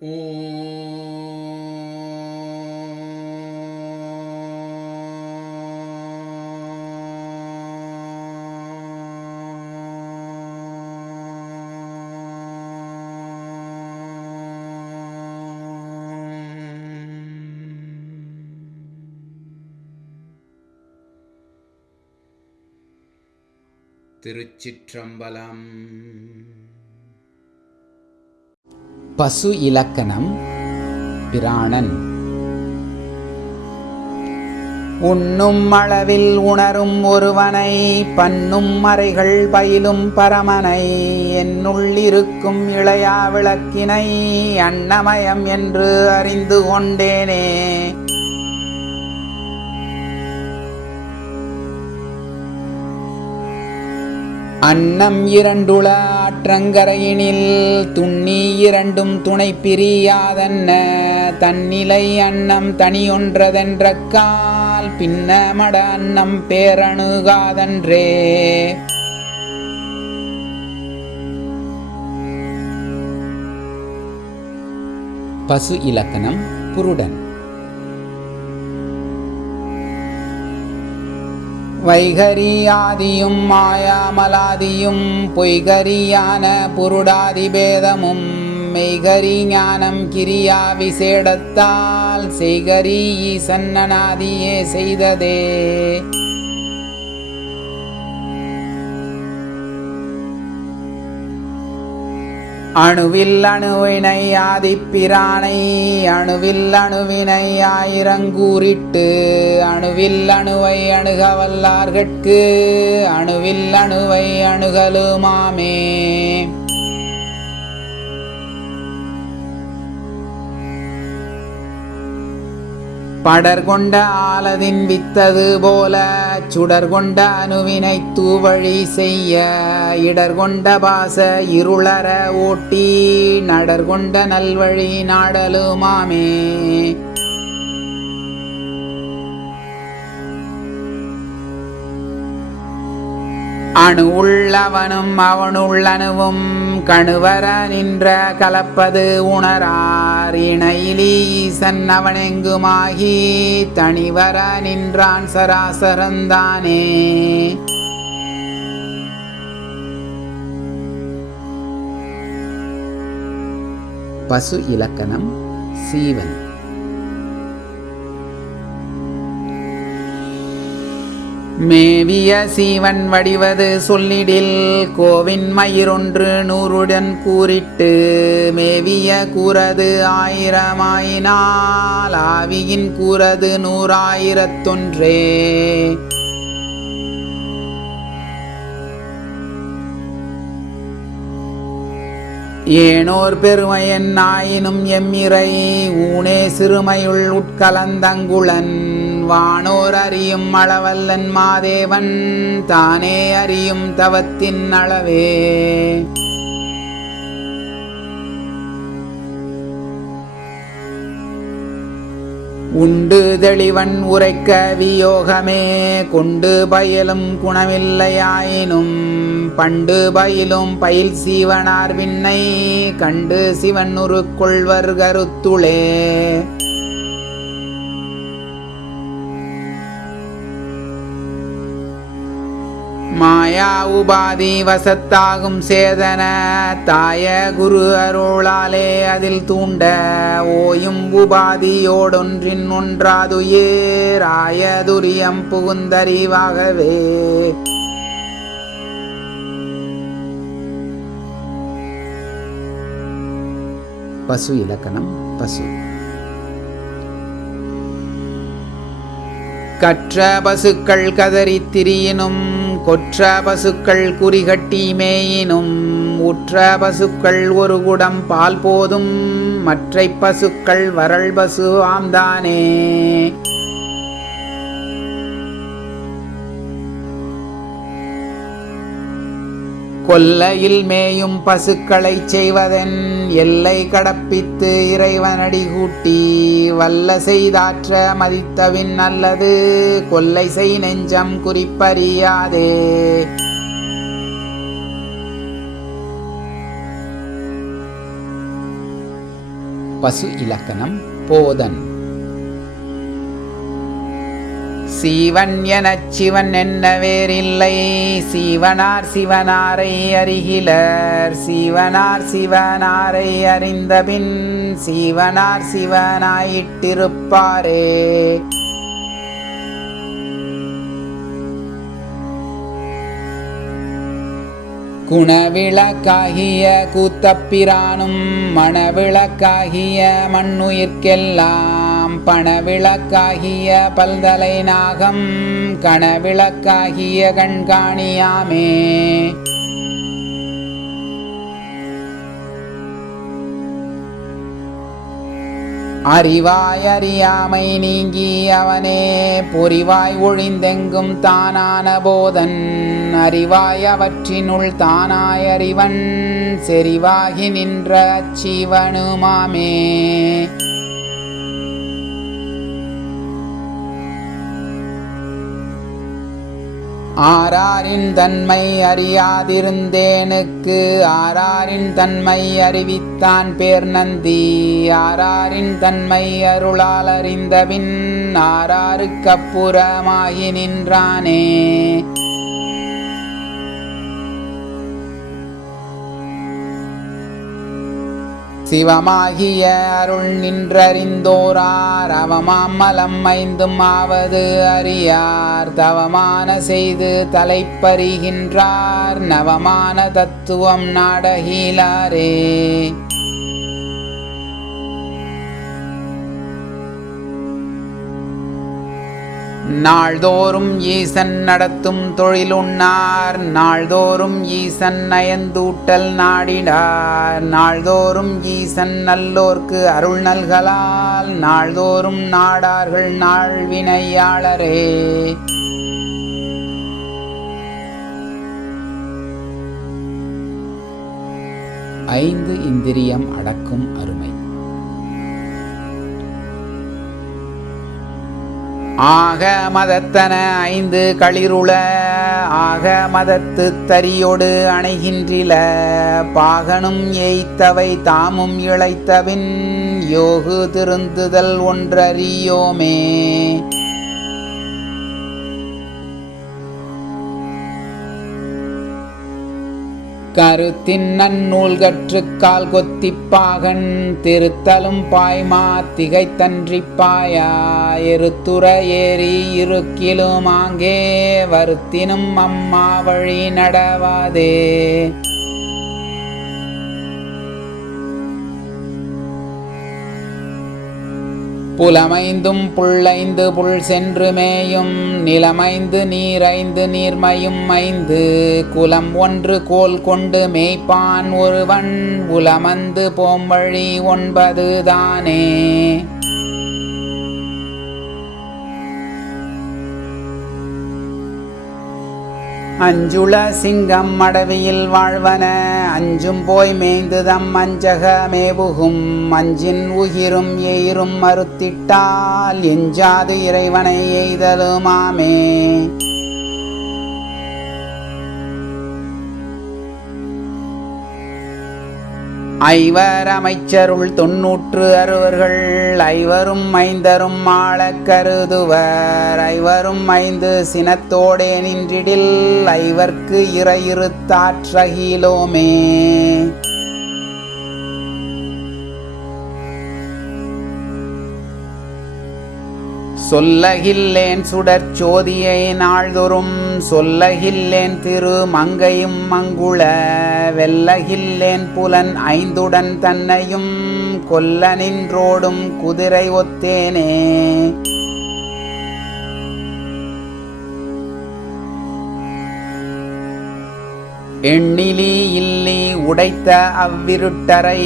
ஓம் திருச்சிற்றம்பலம். பசு இலக்கணம். பிராணன். உண்ணும் அளவில் உணரும் ஒருவனை, பன்னும் மறைகள் பயிலும் பரமனை, என்னுள்ளிருக்கும் இளையா விளக்கினை அன்னமயம் என்று அறிந்து கொண்டேனே. அன்னம் இரண்டுள ஆற்றங்கரையினில் துண்ணி இரண்டும் துணை பிரியாதன்ன, தன்னிலை அன்னம் தனியொன்றதென்ற கால் பின்ன மட அன்னம் பேரணுகாதன்றே. பசு இலக்கணம். புருடன். வைகரி ஆதியும் மாயாமலாதியும் பொய்கரியான புருடாதி பேதமும் மெய்கரி ஞானம் கிரியா விசேடத்தால் செய்கரி ஈசன்னனாதியே செய்ததே. அணுவில் அணுவினை ஆதிப்பிரானை அணுவில் அணுவினை ஆயிரங்கூறிட்டு, அணுவில் அணுவை அணுகவல்லார்கட்கு அணுவில் அணுவை அணுகலுமாமே. படர்கொண்ட ஆலதின் வித்தது போல சுடர்கொண்ட அணுவினை தூவழி செய்ய, இடர்கொண்ட பாச இருளற ஓட்டி நடர்கொண்ட நல்வழி நாடலுமாமே. அணு உள்ளவனும் அவனுள்ளணுவும் கணுவர நின்ற கலப்பது உணரார், இணையிலி ஈசன் அவனெங்குமாகி தனிவர நின்றான் சராசரந்தானே. பசு இலக்கணம். சீவன். மேவிய சீவன் வடிவது சொல்லிடில், கோவின் மயிரொன்று நூறுடன் கூறிட்டு, மேவிய கூறது ஆயிரமாயினால் ஆவியின் கூறது 100,000 ஏனோர் பெருமையன் ஆயினும் எம்மிறை ஊனே சிறுமையுள் உட்கலந்தங்குளன், வானோர் அறியும் அளவல்லன் மாதேவன் தானே அறியும் தவத்தின் அளவே. உண்டு தெளிவன் உரைக்க வியோகமே கொண்டு பயிலும் குணமில்லையாயினும், பண்டு பயிலும் பயில் சீவனார் விண்ணை கண்டு சிவன் உருக்கொள்வர் கருத்துளே. மாயா உபாதி வசத்தாகும் சேதன தாய குரு அருளாலே அதில் தூண்ட, ஓயும் உபாதியோடொன்றின் ஒன்றாதுயேராய துரியம் புகுந்தறிவாகவே. பசு இலக்கணம். பசு. கற்ற பசுக்கள் கதறித் திரியினும், கொற்ற பசுக்கள் குறிகட்டி மேயினும், உற்ற பசுக்கள் ஒரு குடம் பால் போதும், மற்றை பசுக்கள் வரல் பசு ஆம்தானே. கொல்லையில் மேயும் பசுக்களைச் செய்வதென் எல்லை கடப்பித்து இறைவனடி கூட்டி, வல்ல செய்தாற்ற மதித்தவின் நல்லது கொல்லை செய் நெஞ்சம் குறிப்பறியாதே. பசு இலக்கணம் போதன். சீவன் எனச் சிவன் என்ன வேறில்லை, சீவனார் சிவனாரை அறிகிலர், சீவனார் சிவனாரை அறிந்தபின் சீவனார் சிவனாயிட்டிருப்பாரே. குணவிளக்காகிய கூத்தப்பிரானும் மணவிளக்காகிய மண்ணுயிர்க்கெல்லாம் பணவிளக்காகிய பல்தலை நாகம் கணவிளக்காகிய கண்காணியாமே. அறிவாய் அறியாமை நீங்கி அவனே பொறிவாய் ஒழிந்தெங்கும் தானான போதன், அறிவாய் அவற்றினுள் தானாய் அறிவன் செறிவாகி நின்ற அச்சீவனுமாமே. ஆராரின் தன்மை அறியாதிருந்தேனுக்கு ஆராரின் தன்மை அறிவித்தான் பேர் நந்தி, ஆராரின் தன்மை அருளால் அறிந்தபின் ஆராருக்கப்புறமாகி நின்றானே. சிவமாகிய அருள் நின்றறிந்தோரார் அவமாமலம் ஐந்தும் ஆவது அறியார், தவமான செய்து தலைப்பறிகின்றார் நவமான தத்துவம் நாடகிலாரே. நாள்தோறும் ஈசன் நடத்தும் தொழிலுண்ணார், நாள்தோறும் ஈசன் நயந்தூட்டல் நாடினார், நாள்தோறும் ஈசன் நல்லோர்க்கு அருள் நல்கலால் நாள்தோறும் நாடார்கள் நாள்வினையாளரே. ஐந்து இந்திரியம் அடக்கும் அருமை. ஆக மதத்தன ஐந்து களிருள ஆக மதத்து தரியோடு அணைகின்றில, பாகனும் ஏய்த்தவை தாமும் இழைத்தபின் யோகு திருந்துதல் ஒன்றறியோமே. கருத்தின் நன்னூல் கற்றுக் கால் கொத்திப்பாகன் திருத்தலும் பாய்மா திகைத்தன்றிப்பாயா, எருத்துற ஏறி இருக்கிலும் ஆங்கே வருத்தினும் அம்மா வழி நடவாதே. புலமைந்தும் புள்ளைந்து புல் சென்று மேயும், நிலமைந்து நீரைந்து நீர்மையும் ஐந்து, குலம் ஒன்று கோல் கொண்டு மேய்ப்பான் ஒருவன் உலமந்து போம்வழி ஒன்பது தானே. அஞ்சுள சிங்கம் அடவியில் வாழ்வன, அஞ்சும் போய் மேய்ந்துதம் அஞ்சக மேபுகும், அஞ்சின் உயிரும் எயிரும் மறுத்திட்டால் எஞ்சாது இறைவனை எய்தலுமாமே. ஐவர் அமைச்சருள் 96 ஐவரும் ஐந்தரும் ஆளக் கருதுவர், ஐவரும் ஐந்து சினத்தோடே நின்றிடில் ஐவர்க்கு இறையிருத்தாற்றகிலோமே. சொல்லகில்லேன் சுடற் சோதியை நாள்தொறும், சொல்லகில்லேன் திரு மங்கையும் மங்குள, வெல்லகில்லேன் புலன் ஐந்துடன் தன்னையும் கொல்ல நின்றோடும் குதிரை ஒத்தேனே. எண்ணிலி இல்லி உடைத்த அவ்விருட்டரை,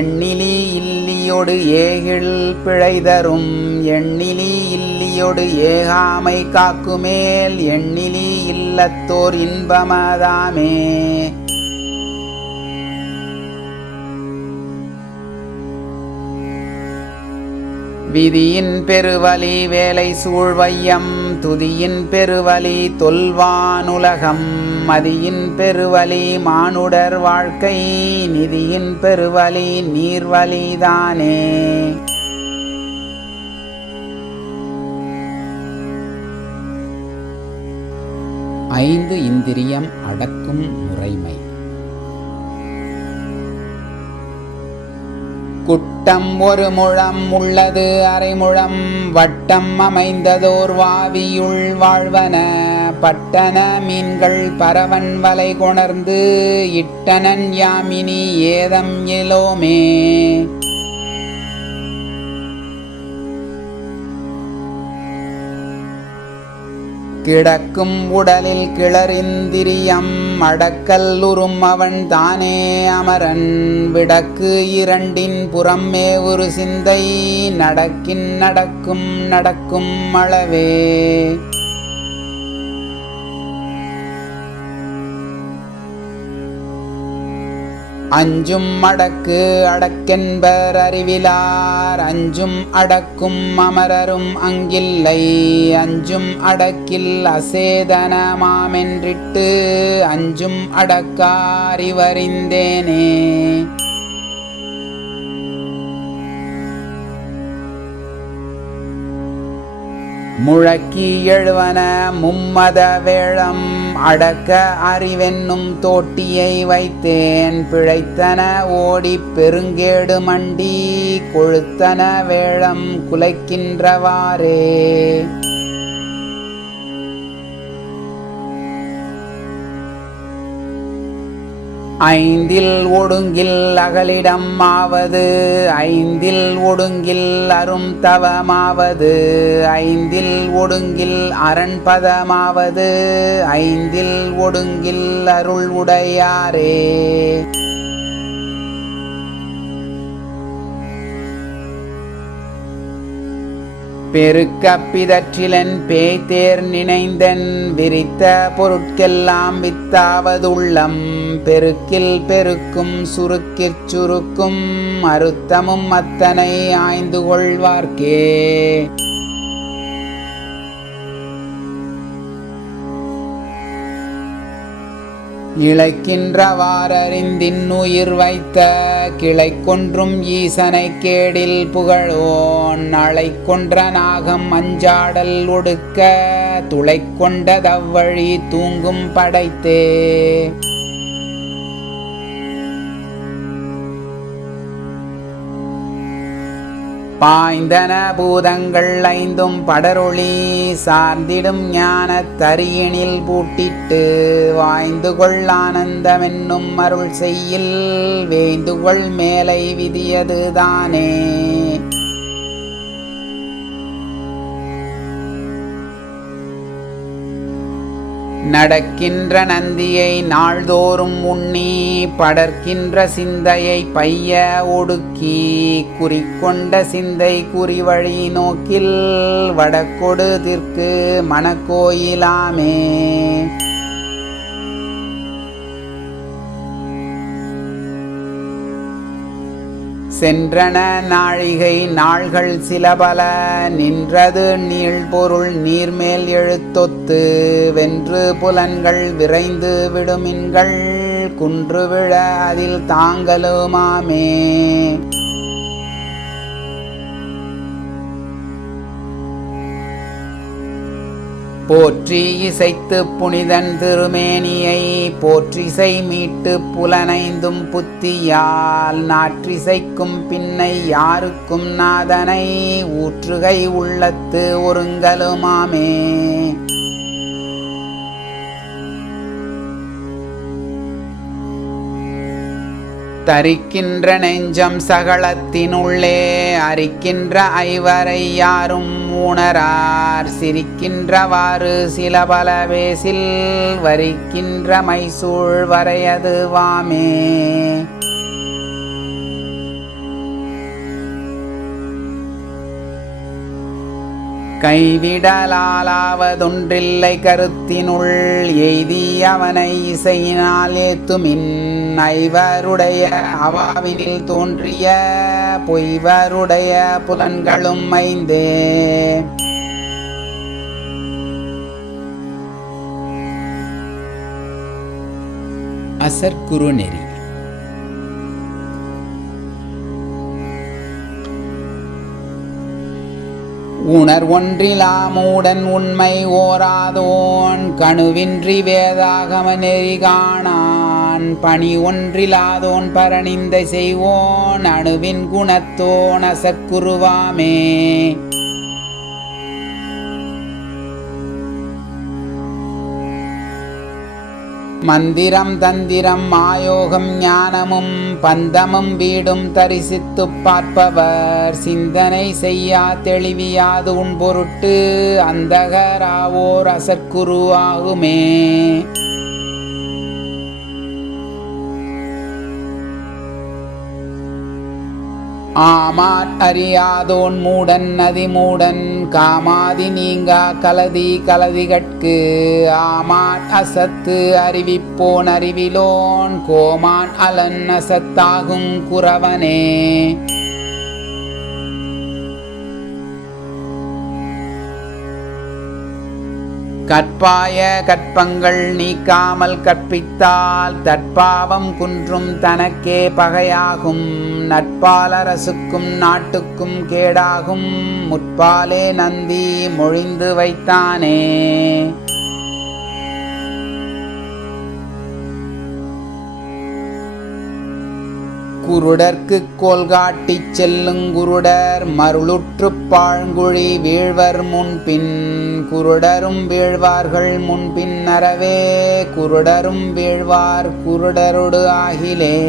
எண்ணிலி இல்லியொடு ஏகில் பிழைதரும், எண்ணிலி இல்லியொடு ஏகாமை காக்குமேல் எண்ணிலி இல்லத்தோர் இன்பமதாமே. விதியின் பெருவலி வேலை சூழ்வையம் துதியின் பெருவலி தொல்வானுலகம் மதியின் பெருவலி மானுடர் வாழ்க்கை நிதியின் பெருவலி நீர்வலிதானே. ஐந்து இந்திரியம் அடக்கும் முறைமை. குட்டம் ஒரு முழம் உள்ளது அரைமுழம் வட்டம் அமைந்ததோர் வாவியுள் வாழ்வன பட்டன மீன்கள் பரவன் வலை கொணர்ந்து இட்டனன் யாமினி ஏதம் இலோமே. கிடக்கும் உடலில் கிளறிந்திரியம் அடக்கல் உறும் அவன் தானே அமரன் விடக்கு இரண்டின் புறமே ஒரு சிந்தை நடக்கின் நடக்கும் நடக்கும் அளவே. அஞ்சும் அடக்கு அடக்கென்பர் அறிவிலார் அஞ்சும் அடக்கும் அமரரும் அங்கில்லை அஞ்சும் அடக்கில் அசேதனமாமென்றிட்டு அஞ்சும் அடக்காரிவறிந்தேனே. முழக்கி எழுவன மும்மத வேழம் அடக்க அறிவென்னும் தோட்டியை வைத்தேன் பிழைத்தன ஓடிப் பெருங்கேடு மண்டி கொழுத்தன வேழம் குலைக்கின்றவாறே. ஐந்தில் ஒடுங்கில் அகலிடம் ஆவது ஐந்தில் ஒடுங்கில் அரும் தவமாவது ஐந்தில் ஒடுங்கில் அரண்பதமாவது ஐந்தில் ஒடுங்கில் அருள் உடையாரே. பெருக்க பிதற்றிலன் பேய்தேர் நினைந்தன் விரித்த பொருட்கெல்லாம் வித்தாவதுள்ளம் பெருக்கில் பெருக்கும் சுருக்கிற் சுருக்கும் அறுத்தமும் அத்தனை ஆய்ந்து கொள்வார்க்கே. இழைக்கின்றவாறறிந்தின்னுயிர் வைத்த கிளை கொன்றும் ஈசனை கேடில் புகழோன் அலை கொன்ற நாகம் அஞ்சாடல் ஒடுக்க துளை கொண்ட தவ்வழி தூங்கும் படைத்தே. பாய்ந்தன பூதங்கள் ஐந்தும் படரொளி சார்ந்திடும் ஞானத் தரியினில் பூட்டிட்டு வாய்ந்துகொள் ஆனந்தமென்னும் அருள் செய்யில் வேய்ந்துகொள் மேலை விதியது தானே. நடக்கின்ற நந்தியை நாள்தோறும் உண்ணி படர்க்கின்ற சிந்தையை பைய ஒடுக்கி குறிக்கொண்ட சிந்தை குறிவழி நோக்கில் வடக்கொடு திற்கு மணக்கோயிலாமே. சென்றன நாழிகை நாள்கள் சிலபல நின்றது நீள்பொருள் நீர்மேல் எழுத்தொத்து வென்று புலன்கள் விரைந்து விடுமின்கள் குன்று விழ அதில் தாங்கலுமாமே. போற்றி இசைத்து புனிதன் திருமேனியை போற்றிசை மீட்டு புலனைந்தும் புத்தியால் நாற்றிசைக்கும் பின்னை யாருக்கும் நாதனை ஊற்றுகை உள்ளத்து ஒருங்கலுமாமே. தரிக்கின்ற நெஞ்சம் சகளத்தினுள்ளே அரிக்கின்ற ஐவரை யாரும் உணரார் சிரிக்கின்றவாறு சில பல வேசில் வரிக்கின்ற மைசூழ் வரையது வாமே. கைவிடலாலாவதொன்றில்லை கருத்தினுள் எய்தி அவனை இசையினால் ஏத்துமின் ஐவருடைய அவாவினில் தோன்றிய பொய்வருடைய புலன்களும் ஐந்தே. அசற்குரு நெறி. உணர்வொன்றிலாமூடன் உண்மை ஓராதோன் கணுவின்றி வேதாகம நெறி காணான் பணி ஒன்றிலாதோன் பரனிந்தை செய்வோன் அணுவின் குணத்தோன் அசற்குருவாமே. மந்திரம் தந்திரம் ஆயோகம் ஞானமும் பந்தமும் வீடும் தரிசித்துப் பார்ப்பவர் சிந்தனை செய்யா தெளிவியாது உன்பொருட்டு அந்தகராவோர் அசற்குரு ஆகுமே. ஆமாட் அறியாதோன் மூடன் அதிமூடன் காமாதி நீங்கா கலதி கலதிகட்கு ஆமாட் அசத்து அறிவிப்போன் அறிவிலோன் கோமான் அலன் அசத்தாகும் குறவனே. கற்பாய கற்பங்கள் நீக்காமல் கற்பித்தால் தற்பாவம் குன்றும் தனக்கே பகையாகும் நட்பாலரசுக்கும் நாட்டுக்கும் கேடாகும் முற்பாலே நந்தி மொழிந்து வைத்தானே. குருடர்க்கு கோல் காட்டிச் செல்லுங் குருடர் மருளுற்றுப் பாழ்குழி வீழ்வர் முன்பின் குருடரும் வீழ்வார்கள் முன்பின் அறவே குருடரும் வீழ்வார் குருடருடு ஆகிலே.